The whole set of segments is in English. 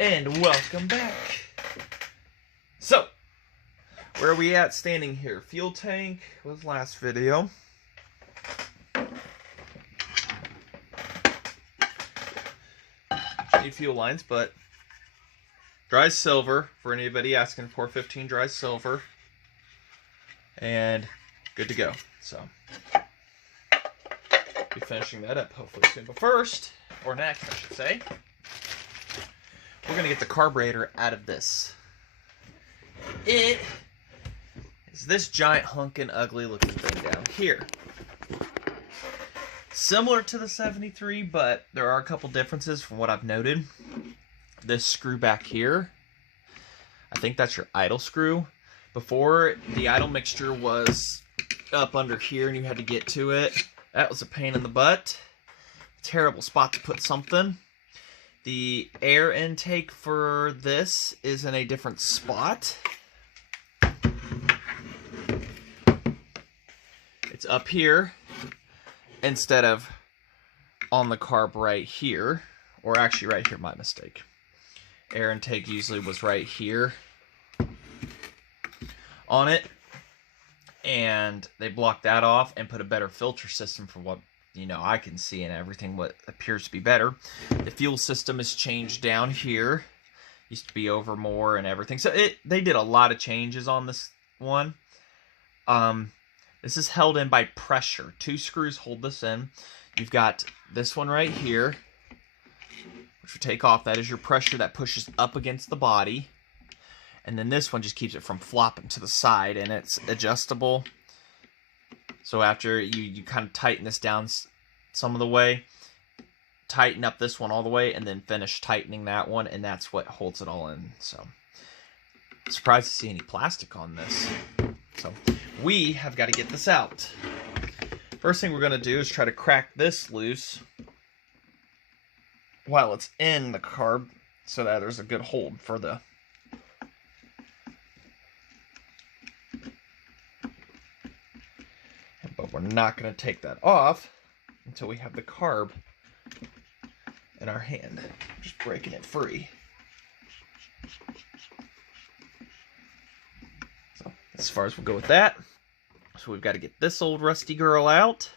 And welcome back. So, where are we at standing here? Fuel tank was last video. Need fuel lines, but dry silver for anybody asking for 15 dry silver. And good to go. So, be finishing that up hopefully soon. But first, or next I should say, we're going to get the carburetor out of this. It is this giant hunkin' ugly looking thing down here. Similar to the 73, but there are a couple differences from what I've noted. This screw back here, I think that's your idle screw. Before, the idle mixture was up under here and you had to get to it. That was a pain in the butt. Terrible spot to put something. The air intake for this is in a different spot. It's up here instead of on the carb right here. Or actually right here, my mistake. Air intake usually was right here on it. And they blocked that off and put a better filter system for what I can see and everything what appears to be better. The fuel system is changed down here. Used to be over more and everything. So they did a lot of changes on this one. This is held in by pressure. 2 screws hold this in. You've got this one right here, which will take off. That is your pressure that pushes up against the body. And then this one just keeps it from flopping to the side, and it's adjustable. So after you kind of tighten this down some of the way, tighten up this one all the way, and then finish tightening that one, and that's what holds it all in. So, surprised to see any plastic on this. So, we have got to get this out. First thing we're going to do is try to crack this loose while it's in the carb, so that there's a good hold for the... But we're not going to take that off until we have the carb in our hand. Just breaking it free. So, as far as we'll go with that. So we've got to get this old rusty girl out.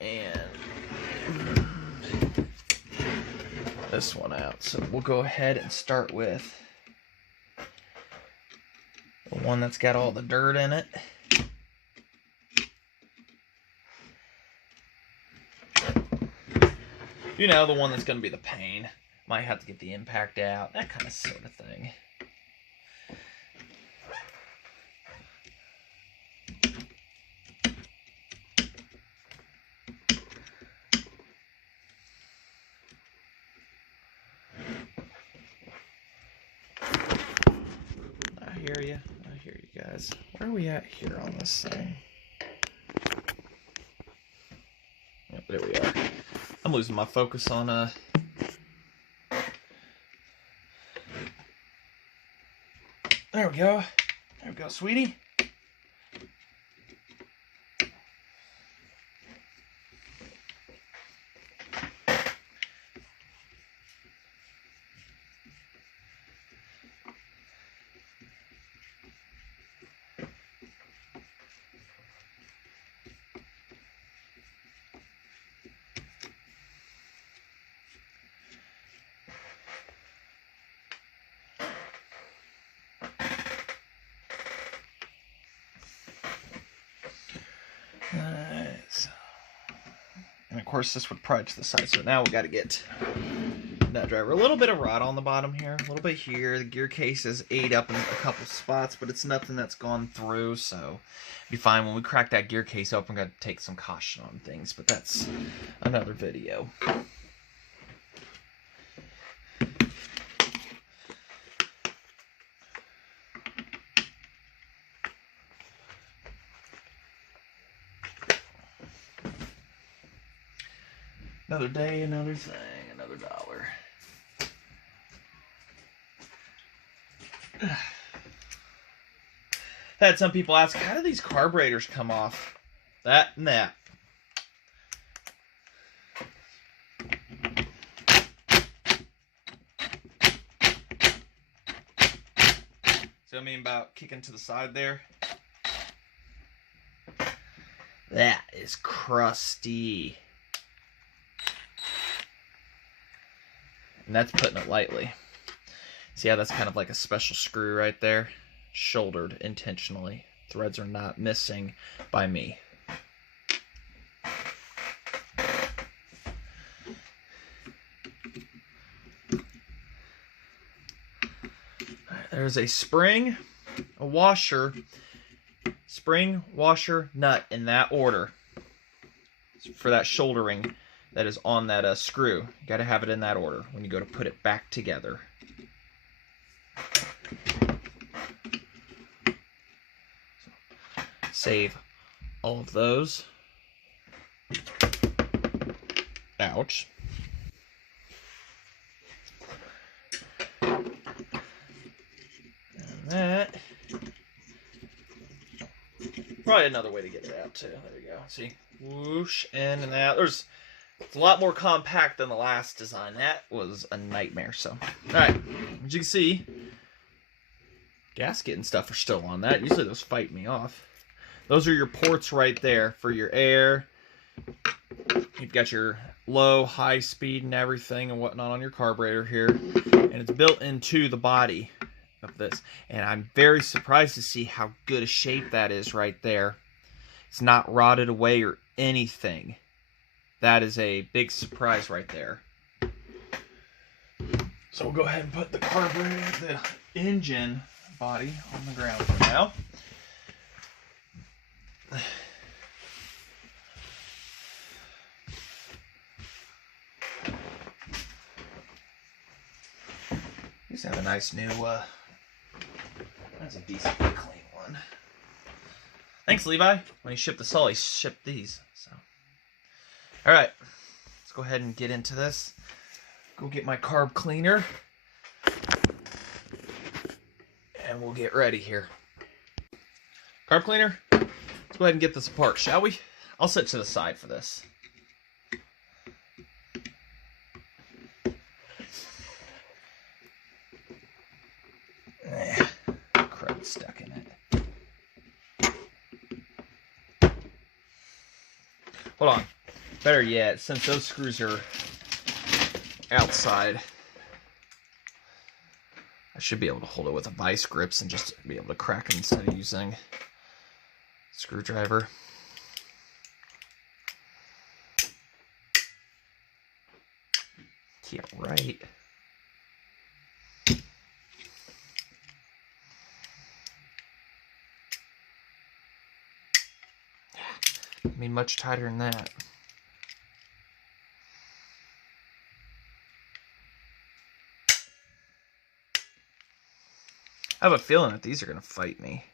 And this one out. So we'll go ahead and start with the one that's got all the dirt in it. The one that's going to be the pain. Might have to get the impact out. That kind of sort of thing. I hear you. I hear you guys. Where are we at here on this thing? Yep, there we are. I'm losing my focus on There we go. There we go, sweetie. Alright, and of course this would pry to the side, so now we got to get that driver. A little bit of rot on the bottom here, a little bit here. The gear case is ate up in a couple spots, but it's nothing that's gone through, so be fine. When we crack that gear case open, I'm going to take some caution on things, but that's another video. Another day, another thing, another dollar. Had some people ask, how do these carburetors come off? That and that. See what I mean about kicking to the side there? That is crusty. And that's putting it lightly. See how that's kind of like a special screw right there? Shouldered intentionally. Threads are not missing by me. There's a spring, a washer, spring, washer, nut in that order for that shouldering that is on that screw. You got to have it in that order when you go to put it back together. So, save all of those. Ouch. That. Probably another way to get it out too. There we go. See? Whoosh, in and out. It's a lot more compact than the last design. That was a nightmare. So, alright. As you can see, gasket and stuff are still on that. Usually those fight me off. Those are your ports right there for your air. You've got your low, high speed and everything and whatnot on your carburetor here. And it's built into the body of this, and I'm very surprised to see how good a shape that is right there. It's not rotted away or anything. That is a big surprise right there. So we'll go ahead and put the carburetor, the engine body on the ground for now. These have a nice new that's a decently clean one. Thanks, Levi. When he shipped the saw, he shipped these. So, all right, let's go ahead and get into this. Go get my carb cleaner, and we'll get ready here. Carb cleaner. Let's go ahead and get this apart, shall we? I'll sit to the side for this. Stuck in it. Hold on. Better yet, since those screws are outside, I should be able to hold it with a vice grips and just be able to crack it instead of using a screwdriver. Yeah, right. I mean, much tighter than that. I have a feeling that these are going to fight me.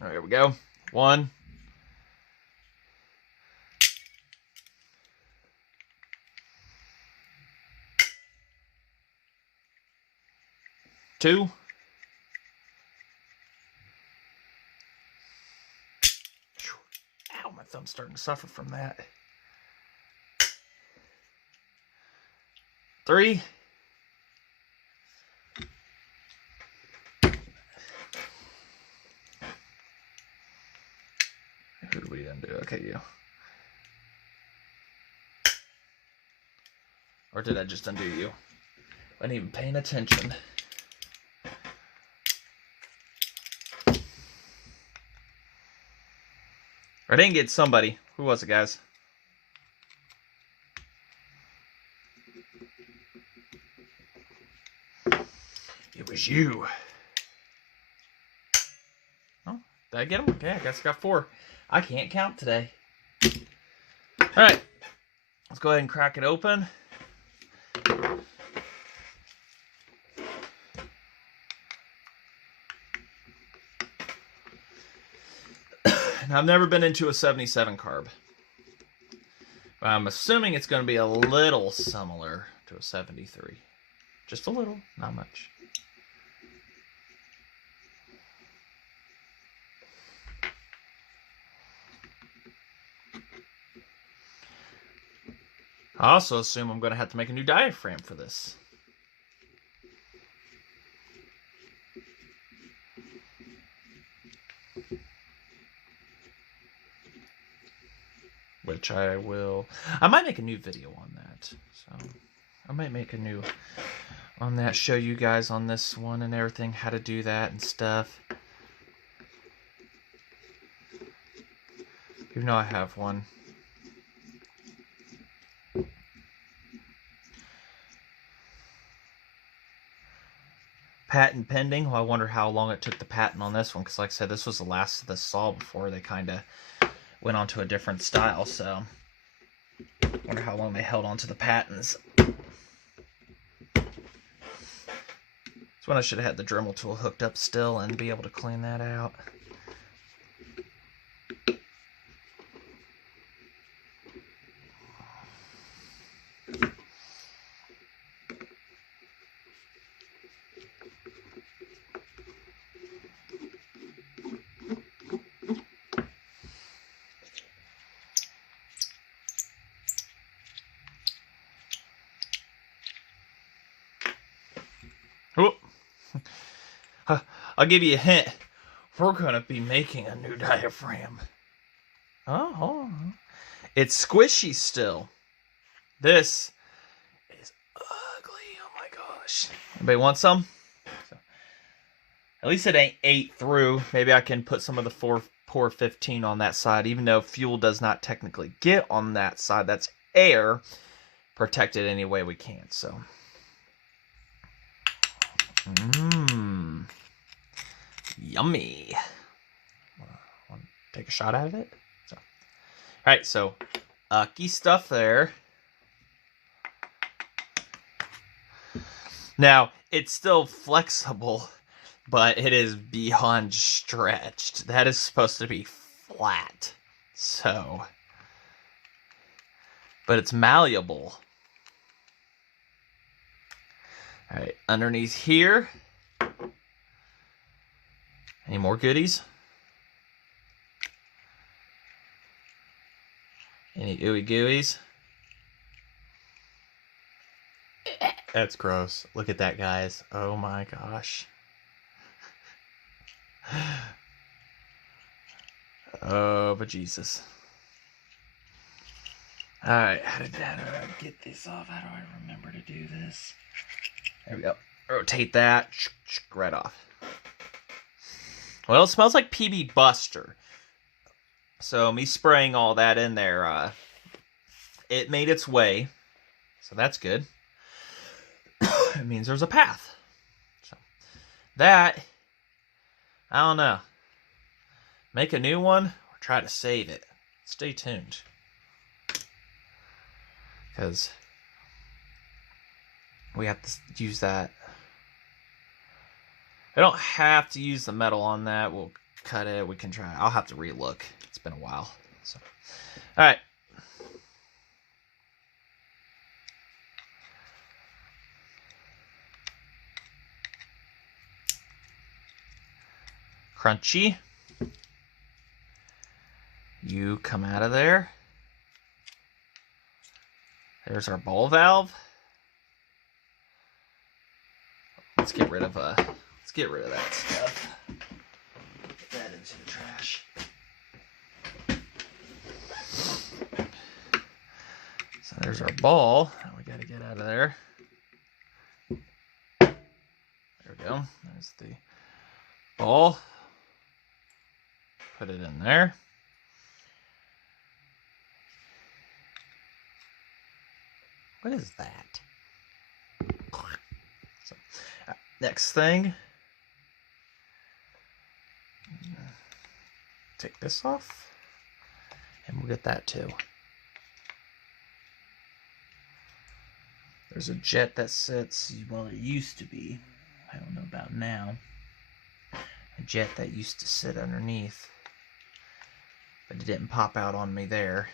All right, here we go. 1. 2. Ow, my thumb's starting to suffer from that. 3. Who did we undo? Okay, you. Or did I just undo you? I wasn't even paying attention. I didn't get somebody. Who was it, guys? It was you. Oh, did I get him? Okay, I guess I got 4. I can't count today. Alright. Let's go ahead and crack it open. Now, I've never been into a 77 carb. But I'm assuming it's going to be a little similar to a 73. Just a little, not much. I also assume I'm going to have to make a new diaphragm for this. Which I will... I might make a new video on that. So I might make a new on that, show you guys on this one and everything, how to do that and stuff. Even though I have one. Patent pending. Well, I wonder how long it took the patent on this one, because like I said, this was the last of the saw before they kind of went on to a different style, so I wonder how long they held on to the patents. That's when I should have had the Dremel tool hooked up still and be able to clean that out. I'll give you a hint. We're going to be making a new diaphragm. Oh, it's squishy still. This is ugly. Oh my gosh. Anybody want some? At least it ain't ate through. Maybe I can put some of the Pour 15 on that side, even though fuel does not technically get on that side. That's air. Protect it any way we can, so. Yummy. Want to take a shot out of it? So. All right, so ucky stuff there. Now, it's still flexible, but it is beyond stretched. That is supposed to be flat. So, but it's malleable. All right, underneath here. Any more goodies? Any ooey gooeys? That's gross. Look at that, guys. Oh my gosh. Oh, but Jesus. Alright, how do I get this off? How do I remember to do this? There we go. Rotate that. Right off. Well, it smells like PB Buster. So me spraying all that in there, it made its way. So that's good. It means there's a path. So that, I don't know. Make a new one or try to save it. Stay tuned. Because we have to use that. I don't have to use the metal on that. We'll cut it. We can try. I'll have to re-look. It's been a while. So, all right. Crunchy. You come out of there. There's our ball valve. Let's get rid of that stuff. Put that into the trash. So there's our ball. We got to get out of there. There we go. There's the ball. Put it in there. What is that? So, next thing. Take this off. And we'll get that too. There's a jet that sits, well, it used to be. I don't know about now. A jet that used to sit underneath. But it didn't pop out on me there.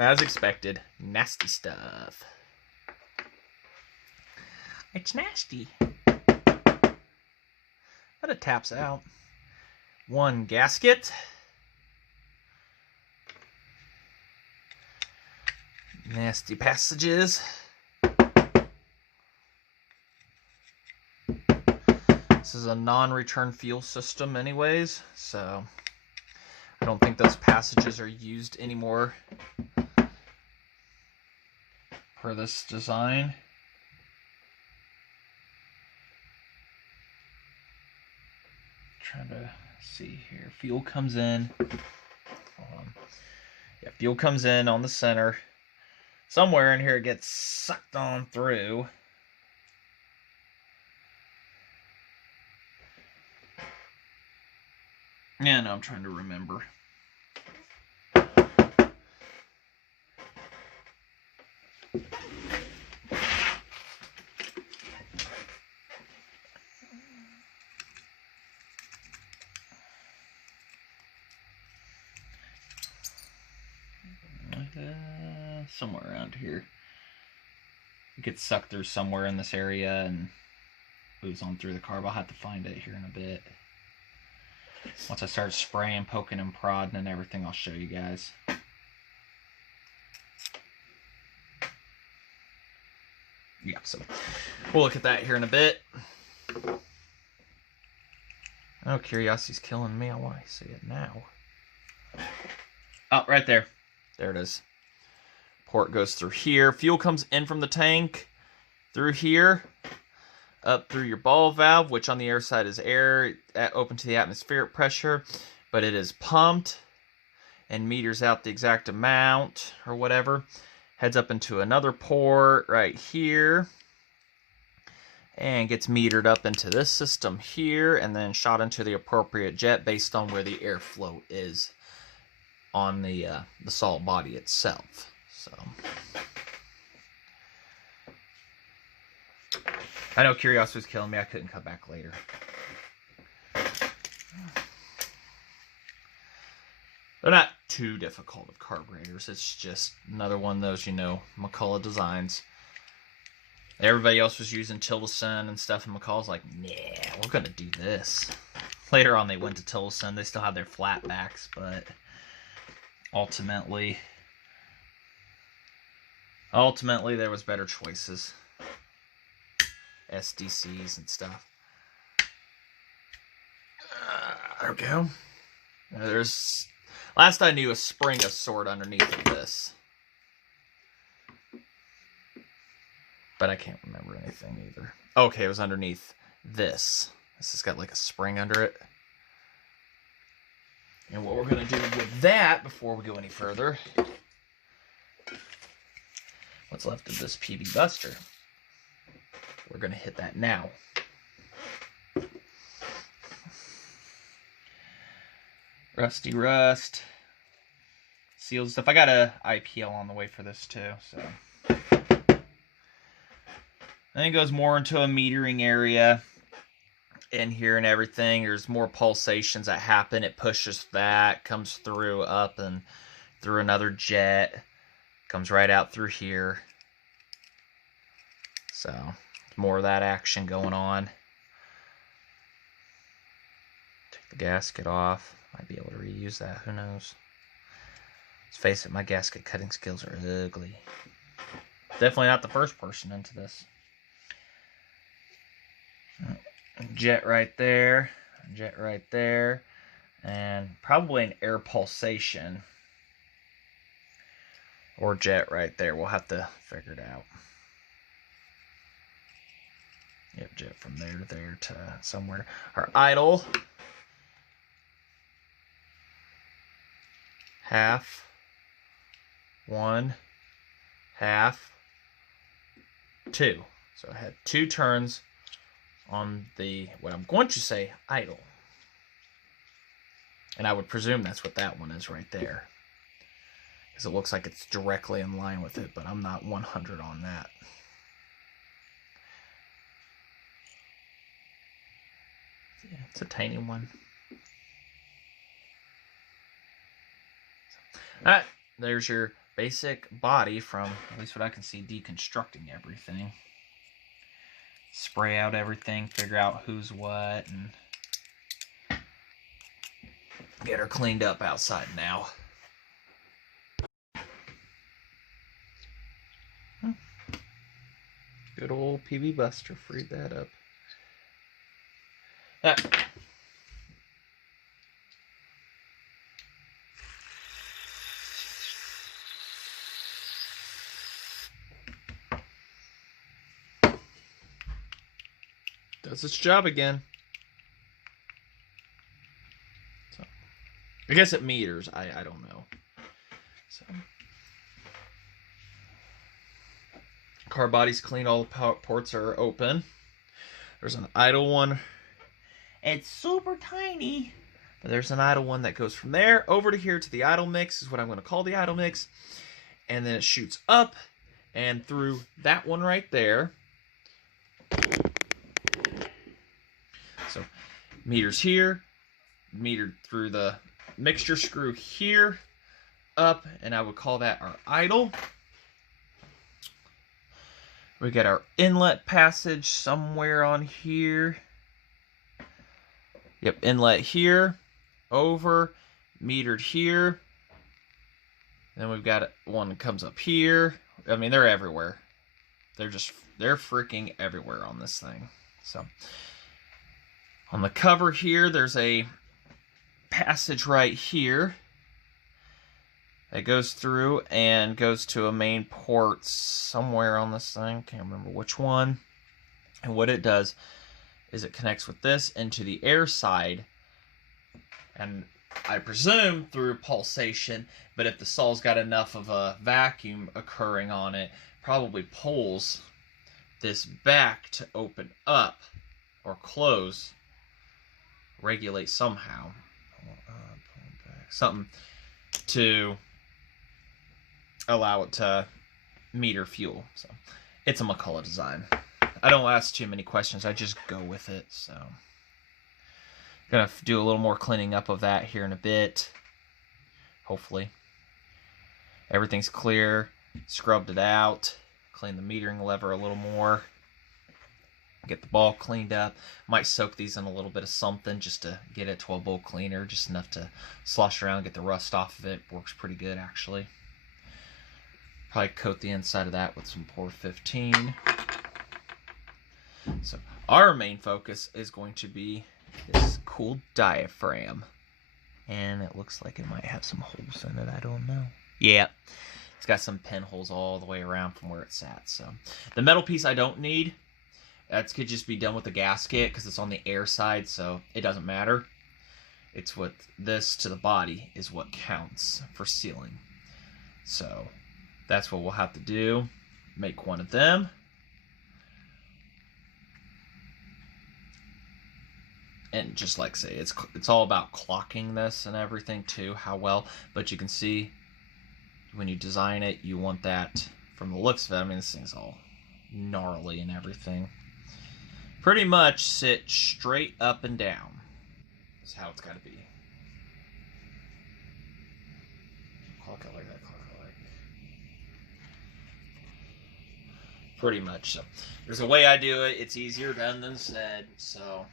As expected, nasty stuff. It's nasty. But it taps out. One gasket. Nasty passages. This is a non-return fuel system anyways, so I don't think those passages are used anymore for this design. Trying to see here. Fuel comes in. Yeah, fuel comes in on the center. Somewhere in here it gets sucked on through. Yeah, no, I'm trying to remember. Somewhere around here. It gets sucked through somewhere in this area and moves on through the carb. I'll have to find it here in a bit. Once I start spraying, poking, and prodding and everything, I'll show you guys. Yeah, so we'll look at that here in a bit. Oh, curiosity's killing me. I want to see it now. Oh, right there. There it is. Port goes through here. Fuel comes in from the tank through here, up through your ball valve, which on the air side is air, open to the atmospheric pressure, but it is pumped and meters out the exact amount or whatever. Heads up into another port right here and gets metered up into this system here and then shot into the appropriate jet based on where the airflow is on the solid body itself. So I know curiosity was killing me. I couldn't come back later. They're not too difficult of carburetors. It's just another one of those, you know, McCulloch designs. Everybody else was using Tildeson and stuff, and McCulloch's like, nah, we're going to do this. Later on, they went to Tildeson. They still had their flat backs, but ultimately, there was better choices. SDCs and stuff. There we go. There's, last I knew, a spring of sort underneath of this. But I can't remember anything either. Okay, it was underneath this. This has got like a spring under it. And what we're going to do with that, before we go any further, what's left of this PB Buster, we're going to hit that now. Rusty rust. Seals stuff. I got a IPL on the way for this too, so. Then it goes more into a metering area in here and everything. There's more pulsations that happen. It pushes that, comes through up and through another jet. Comes right out through here. So, more of that action going on. Take the gasket off. Might be able to reuse that. Who knows? Let's face it, my gasket cutting skills are ugly. Definitely not the first person into this. Jet right there. Jet right there. And probably an air pulsation. Or jet right there. We'll have to figure it out. Yep, jet from there to there to somewhere. Our idle. Half. 1. Half. 2. So I had 2 turns on the, what I'm going to say, idle. And I would presume that's what that one is right there. Because it looks like it's directly in line with it, but I'm not 100 on that. Yeah, it's a tiny one. Alright, there's your basic body from, at least what I can see, deconstructing everything. Spray out everything, figure out who's what, and get her cleaned up outside now. Good old PB Buster freed that up. Does its job again. So, I guess it meters. I don't know. So, car body's clean. All the ports are open. There's an idle one. It's super tiny. But there's an idle one that goes from there over to here to the idle mix, is what I'm going to call the idle mix. And then it shoots up and through that one right there. So, meters here, metered through the mixture screw here, up, and I would call that our idle. We got our inlet passage somewhere on here. Yep, inlet here, over, metered here. Then we've got one that comes up here. I mean, they're everywhere. They're freaking everywhere on this thing. So, on the cover here, there's a passage right here that goes through and goes to a main port somewhere on this thing. Can't remember which one. And what it does is it connects with this into the air side, and I presume through pulsation, but if the saw's got enough of a vacuum occurring on it, probably pulls this back to open up or close, regulate somehow, something to allow it to meter fuel. So it's a McCulloch design. I don't ask too many questions, I just go with it. So gonna do a little more cleaning up of that here in a bit. Hopefully everything's clear. Scrubbed it out, clean the metering lever a little more, get the ball cleaned up. Might soak these in a little bit of something just to get it to a bowl cleaner, just enough to slosh around, get the rust off of it. Works pretty good, actually. Probably coat the inside of that with some Pour 15. So our main focus is going to be this cool diaphragm. And it looks like it might have some holes in it, I don't know. Yeah, it's got some pinholes all the way around from where it's at. So the metal piece I don't need. That could just be done with the gasket because it's on the air side, so it doesn't matter. It's what this to the body is what counts for sealing. So that's what we'll have to do. Make one of them. And just like say, it's all about clocking this and everything too, how well. But you can see when you design it, you want that from the looks of it. I mean, this thing's all gnarly and everything. Pretty much sit straight up and down. That's how it's got to be. Clock it like that, clock it like. Pretty much. So there's a way I do it. It's easier done than said. So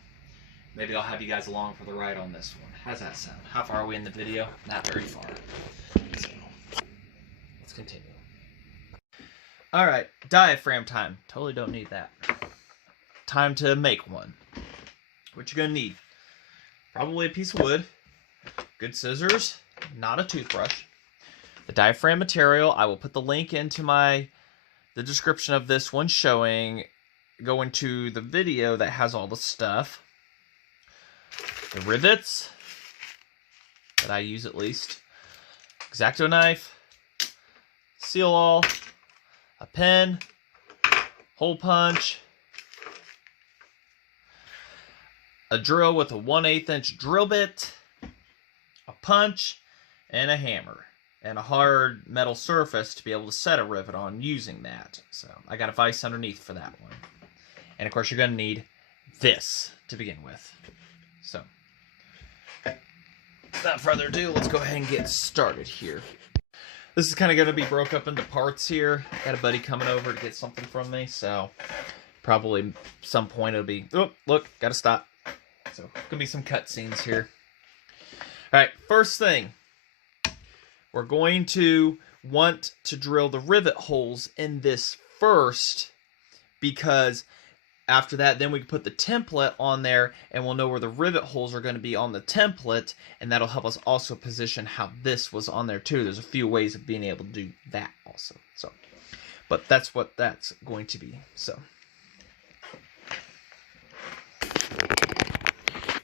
maybe I'll have you guys along for the ride on this one. How's that sound? How far are we in the video? Not very far. So let's continue. Alright, diaphragm time. Totally don't need that. Time to make one. What you're going to need. Probably a piece of wood. Good scissors. Not a toothbrush. The diaphragm material. I will put the link into the description of this one showing, going to the video that has all the stuff. The rivets. That I use at least. X-Acto knife. Seal all. A pen. Hole punch. A drill with a 1/8 inch drill bit, a punch, and a hammer, and a hard metal surface to be able to set a rivet on using that. So I got a vise underneath for that one. And of course you're going to need this to begin with. So without further ado, let's go ahead and get started here. This is kind of going to be broke up into parts here. Got a buddy coming over to get something from me, so probably some point it'll be, oh, look, got to stop. So going to be some cut scenes here. All right, first thing, we're going to want to drill the rivet holes in this first, because after that, then we can put the template on there, and we'll know where the rivet holes are going to be on the template, and that'll help us also position how this was on there too. There's a few ways of being able to do that also. So, but that's what that's going to be. So,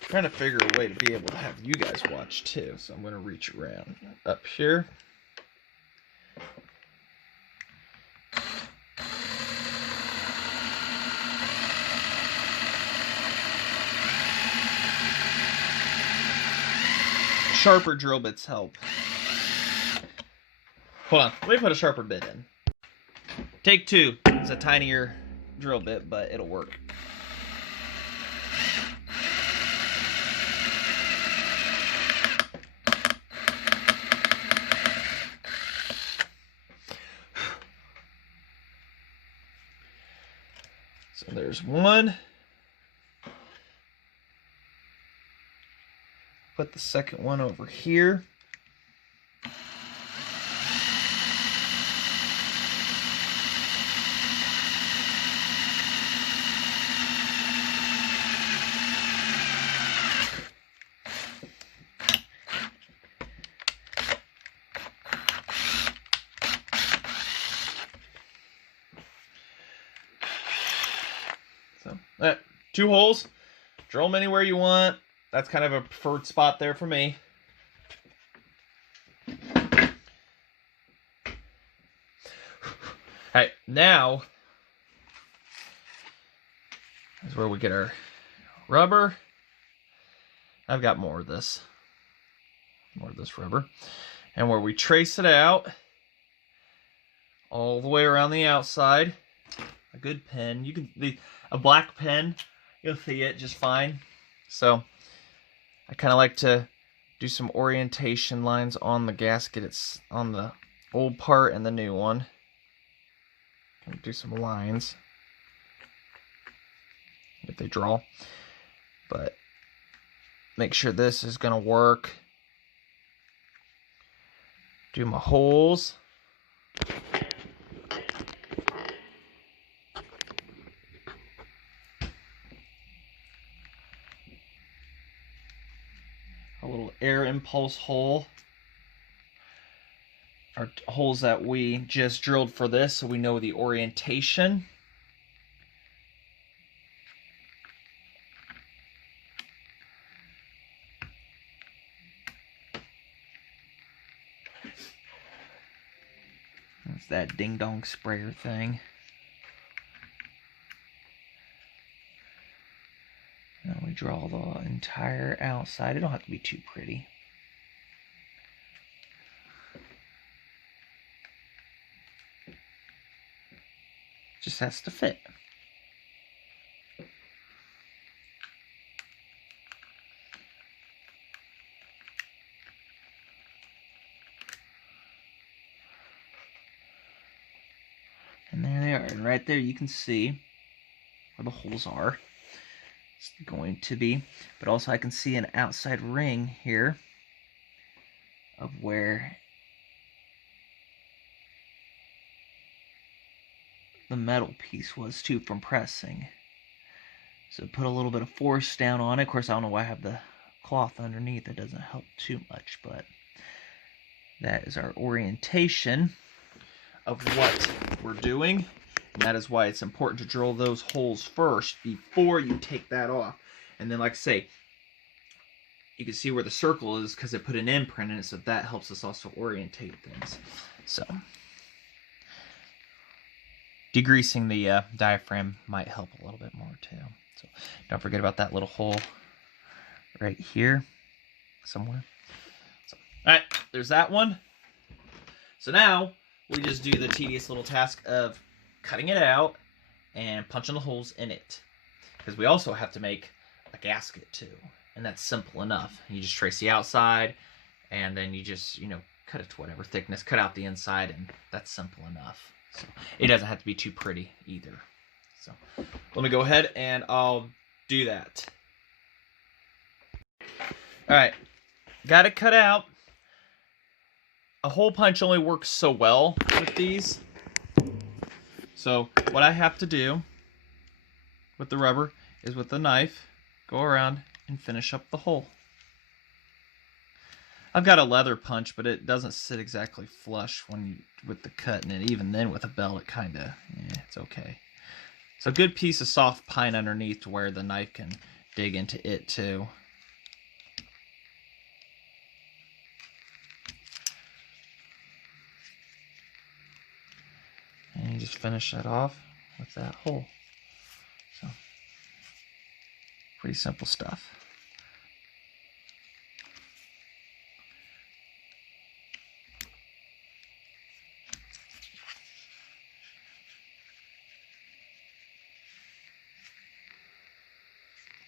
trying to figure a way to be able to have you guys watch too. So I'm going to reach around up here. Sharper drill bits help. Hold on, let me put a sharper bit in. Take two. It's a tinier drill bit, but it'll work. So there's one. Put the second one over here. So, two holes. Drill them anywhere you want. That's kind of a preferred spot there for me. Alright, now is where we get our rubber. I've got more of this rubber. And where we trace it out all the way around the outside. A good pen. You can, a black pen, you'll see it just fine. So I kind of like to do some orientation lines on the gasket. It's on the old part and the new one. Do some lines if they draw, but make sure this is going to work. Do my holes. A little air impulse hole. Our holes that we just drilled for this, so we know the orientation. That's that ding-dong sprayer thing. Now we draw the entire outside. It don't have to be too pretty. Just has to fit. And there they are. And right there you can see where the holes are. It's going to be. But also I can see an outside ring here of where the metal piece was too from pressing. So put a little bit of force down on it. Of course, I don't know why I have the cloth underneath. That doesn't help too much, but that is our orientation of what we're doing. And that is why it's important to drill those holes first before you take that off. And then, like I say, you can see where the circle is because it put an imprint in it, so that helps us also orientate things. So degreasing the diaphragm might help a little bit more too. So don't forget about that little hole right here somewhere. So, all right, there's that one. So now we just do the tedious little task of cutting it out and punching the holes in it, because we also have to make a gasket too, and that's simple enough. You just trace the outside, and then you just, cut it to whatever thickness, cut out the inside, and that's simple enough. So it doesn't have to be too pretty either. So let me go ahead and I'll do that. All right, got it cut out. A hole punch only works so well with these. So what I have to do with the rubber is with the knife, go around and finish up the hole. I've got a leather punch, but it doesn't sit exactly flush with the cut, and even then with a belt, it kind of, it's okay. So a good piece of soft pine underneath to where the knife can dig into it too. And you just finish that off with that hole. So, pretty simple stuff.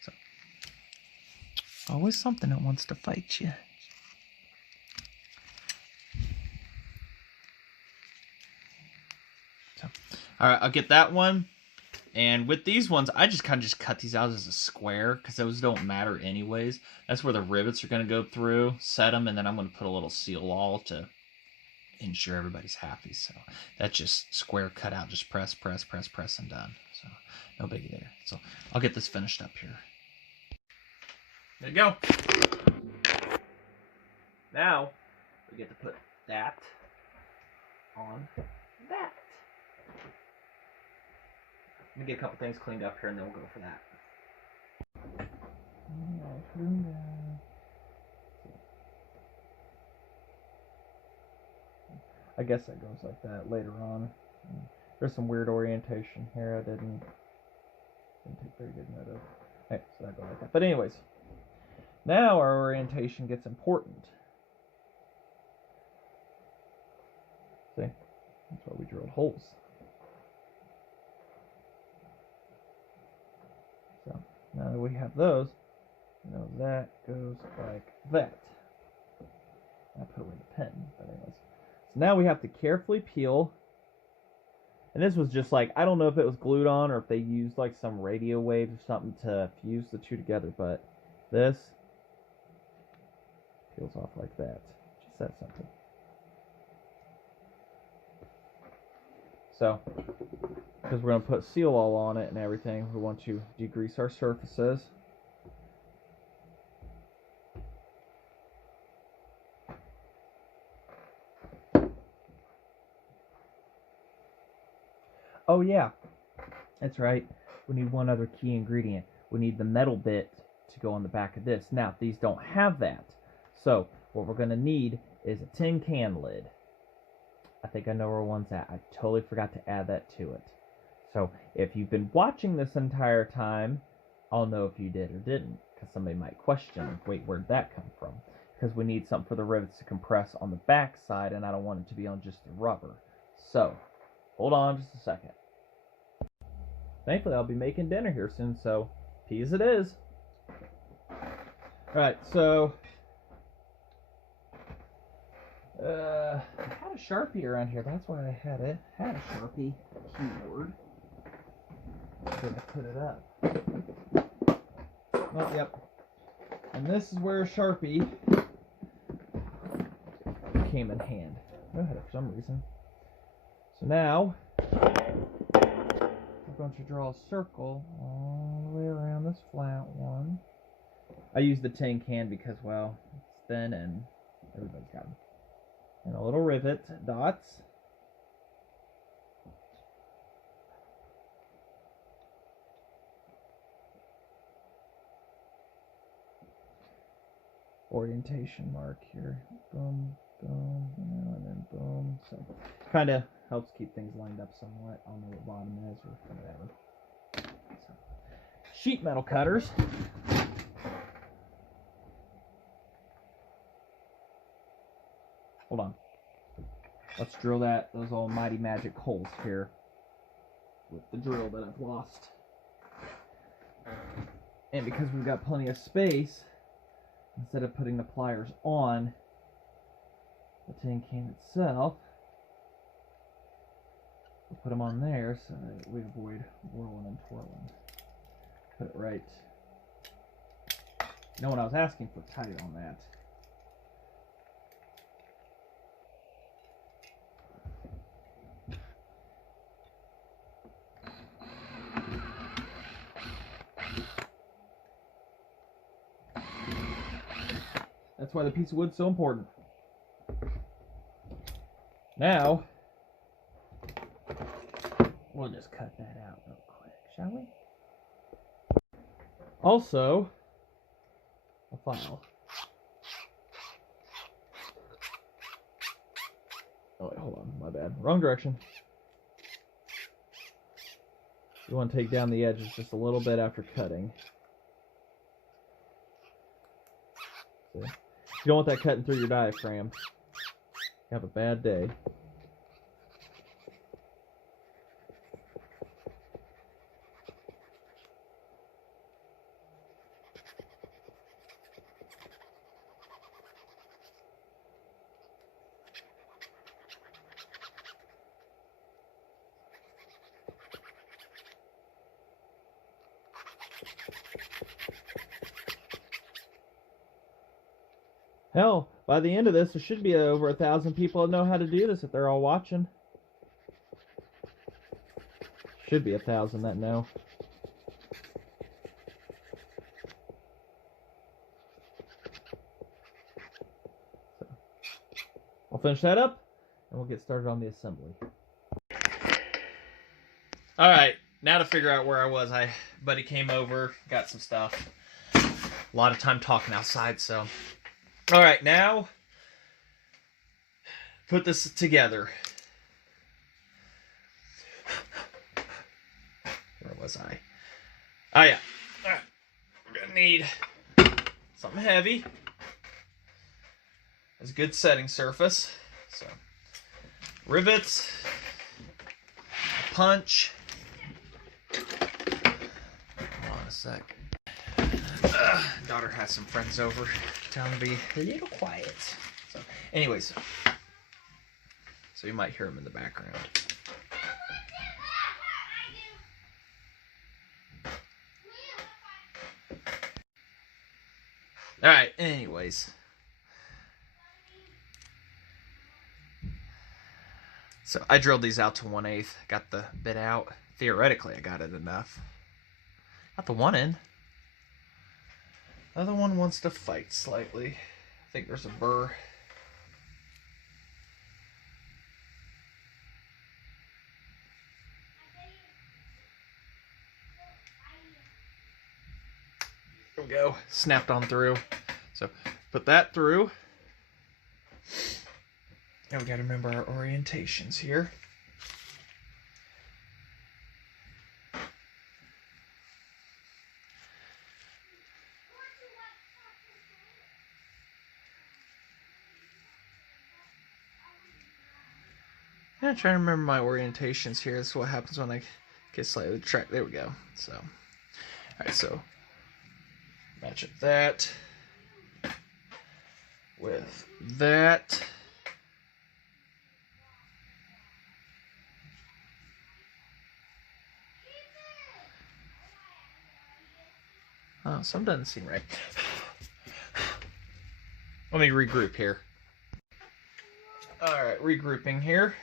So, always something that wants to fight you. All right, I'll get that one. And with these ones, I just kind of cut these out as a square because those don't matter anyways. That's where the rivets are going to go through, set them, and then I'm going to put a little seal all to ensure everybody's happy. So that's just square cut out, just press, press, press, press, and done. So no biggie there. So I'll get this finished up here. There you go. Now we get to put that on that. Let me get a couple things cleaned up here and then we'll go for that. I guess that goes like that later on. There's some weird orientation here I didn't take very good note of. Okay, so that goes like that. But anyways, now our orientation gets important. See? That's why we drilled holes. So now that we have those, that goes like that. I put away the pen, but anyways. So now we have to carefully peel. And this was just like, I don't know if it was glued on or if they used like some radio waves or something to fuse the two together, but this peels off like that. Just that simple. So, because we're going to put seal all on it and everything, we want to degrease our surfaces. Oh yeah, that's right. We need one other key ingredient. We need the metal bit to go on the back of this. Now, these don't have that. So, what we're going to need is a tin can lid. I think I know where one's at. I totally forgot to add that to it. So if you've been watching this entire time, I'll know if you did or didn't, because somebody might question, wait, where'd that come from? Because we need something for the rivets to compress on the back side, and I don't want it to be on just the rubber. So, hold on just a second. Thankfully, I'll be making dinner here soon, so peas it is. Alright, so I had a Sharpie around here. That's why I had it. I had a Sharpie keyboard. Then I put it up. Oh, yep. And this is where a Sharpie came in hand. I had it for some reason. So now we're going to draw a circle all the way around this flat one. I use the tin can because, well, it's thin and everybody's got them. And a little rivet, dots. Orientation mark here. Boom, boom, and then boom. So, kind of helps keep things lined up somewhat. I don't know what bottom is or whatever. So, sheet metal cutters. Hold on. Let's drill those almighty magic holes here with the drill that I've lost. And because we've got plenty of space, instead of putting the pliers on, the tin can itself. We'll put them on there so that we avoid whirling and twirling. Put it right. You know what I was asking for tight on that. That's why the piece of wood's so important. Now, we'll just cut that out real quick, shall we? Also, a file. Oh wait, hold on, my bad. Wrong direction. You want to take down the edges just a little bit after cutting. See? You don't want that cutting through your diaphragm. You have a bad day. Hell, by the end of this, there should be over 1,000 people that know how to do this if they're all watching. Should be 1,000 that know. So, I'll finish that up, and we'll get started on the assembly. Alright, now to figure out where I was. Buddy came over, got some stuff. A lot of time talking outside, so... Alright, now, put this together. Where was I? Oh, yeah. Alright, we're going to need something heavy. It's a good setting surface. So, rivets, a punch. Hold on a sec. Daughter has some friends over. Telling to be a little quiet. So, anyways, so you might hear them in the background. All right. Anyways, so I drilled these out to 1/8. Got the bit out. Theoretically, I got it enough. Got the one in. The other one wants to fight slightly. I think there's a burr. There we go. Snapped on through. So put that through. Now we got to remember our orientations here. I'm trying to remember my orientations here. This is what happens when I get slightly tracked. There we go. So, all right. So, match up that with that. Oh, some doesn't seem right. Let me regroup here. All right, regrouping here.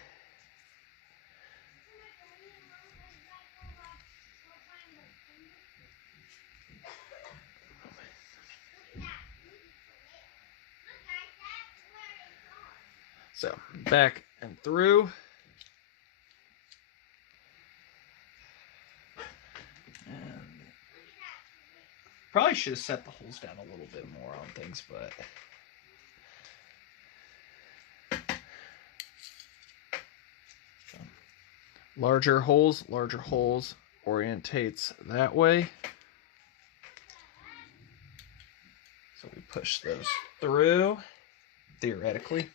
So, back and through. And probably should have set the holes down a little bit more on things, but so, larger holes orientates that way. So we push those through, theoretically.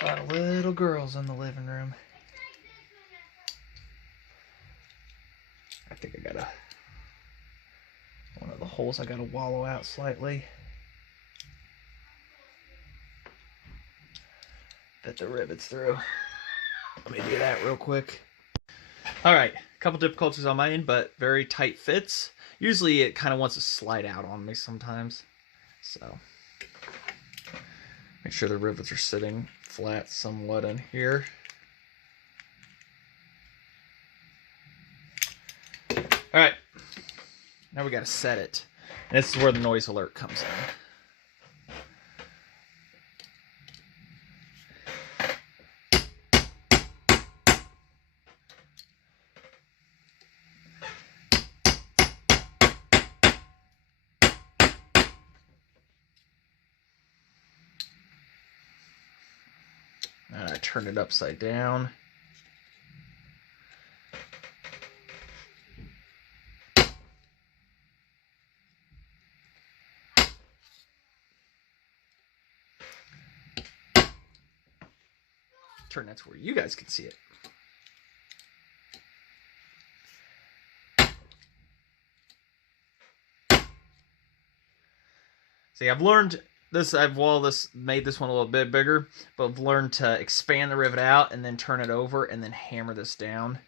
A lot of little girls in the living room. I think I gotta holes I gotta wallow out slightly. Fit the rivets through. Let me do that real quick. Alright, a couple difficulties on my end, but very tight fits. Usually it kind of wants to slide out on me sometimes. So, make sure the rivets are sitting flat somewhat in here. Alright, now we gotta set it. And this is where the noise alert comes in. And I turn it upside down. Turn that to where you guys can see it. See, I've learned this, I've made this one a little bit bigger, but I've learned to expand the rivet out and then turn it over and then hammer this down.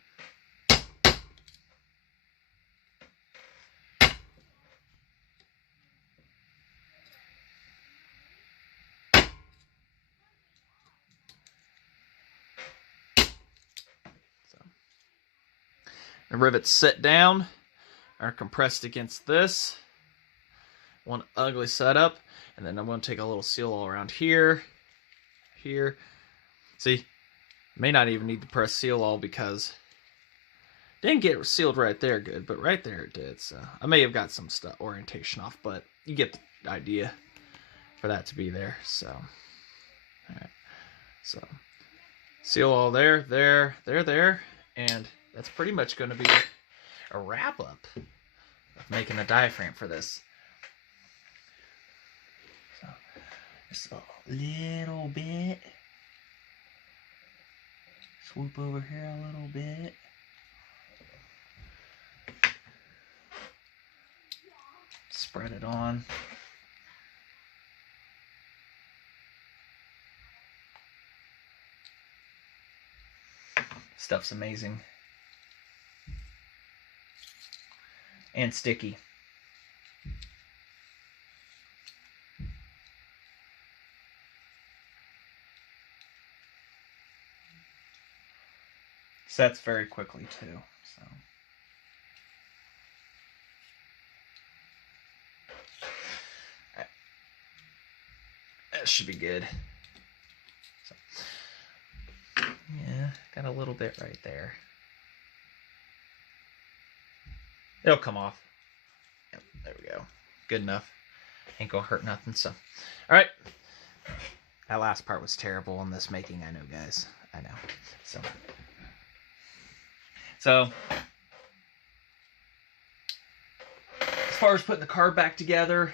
The rivets sit down, are compressed against this. One ugly setup, and then I'm going to take a little seal all around here, here. See, may not even need to press seal all because it didn't get sealed right there good, but right there it did. So I may have got some stuff orientation off, but you get the idea for that to be there. So, all right, so seal all there, there, and that's pretty much going to be a wrap up of making a diaphragm for this. So, just a little bit. Swoop over here a little bit. Spread it on. Stuff's amazing. And sticky. Sets very quickly too. So that should be good. So, yeah, got a little bit right there. It'll come off. Yep, there we go. Good enough. Ain't gonna hurt nothing, so. Alright. That last part was terrible on this making, I know, guys. I know. So, as far as putting the carb back together,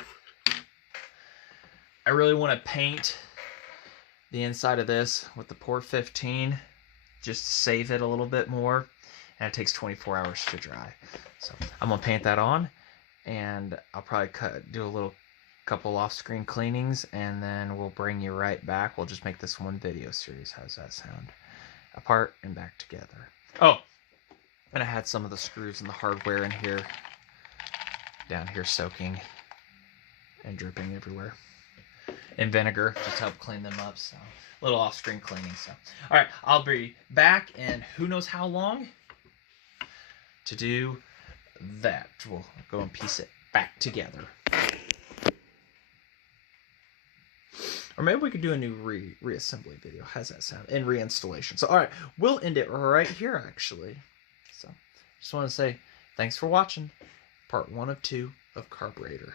I really want to paint the inside of this with the Port 15, just to save it a little bit more. And it takes 24 hours to dry. So I'm going to paint that on, and I'll probably do a couple off-screen cleanings, and then we'll bring you right back. We'll just make this one video series. How's that sound? Apart and back together. Oh, and I had some of the screws and the hardware in here, down here soaking and dripping everywhere. And vinegar just help clean them up. So a little off-screen cleaning. So all right, I'll be back in who knows how long to do that. We'll go and piece it back together. Or maybe we could do a new reassembly video. How's that sound? And reinstallation. So, all right, we'll end it right here, actually. So, just want to say thanks for watching part 1 of 2 of Carburetor.